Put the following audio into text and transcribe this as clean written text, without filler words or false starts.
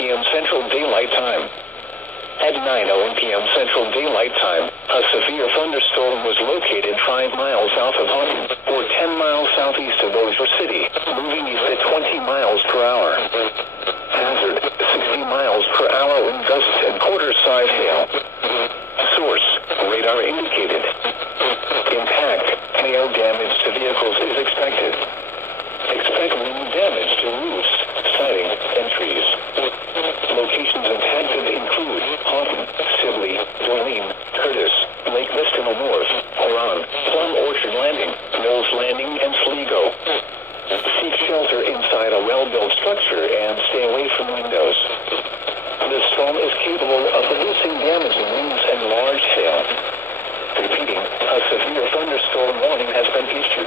p.m. Central Daylight Time. At 9:01 p.m. Central Daylight Time, a severe thunderstorm was located 5 miles south of Huntington, or 10 miles southeast of Osier City, moving east at 20 miles per hour. Hazard, 60 miles per hour wind gusts and quarter-size hail. Source, radar indicated. Impact, hail damage to vehicles is expected. Expect wind damage to roofs, siding, and trees. Locations impacted include Houghton, Sibley, Dorleen, Curtis, Lake Vista North, Huron, Plum Orchard Landing, Knowles Landing, and Sligo. Seek shelter inside a well-built structure and stay away from windows. The storm is capable of producing damaging winds and large hail. Repeating, a severe thunderstorm warning has been issued.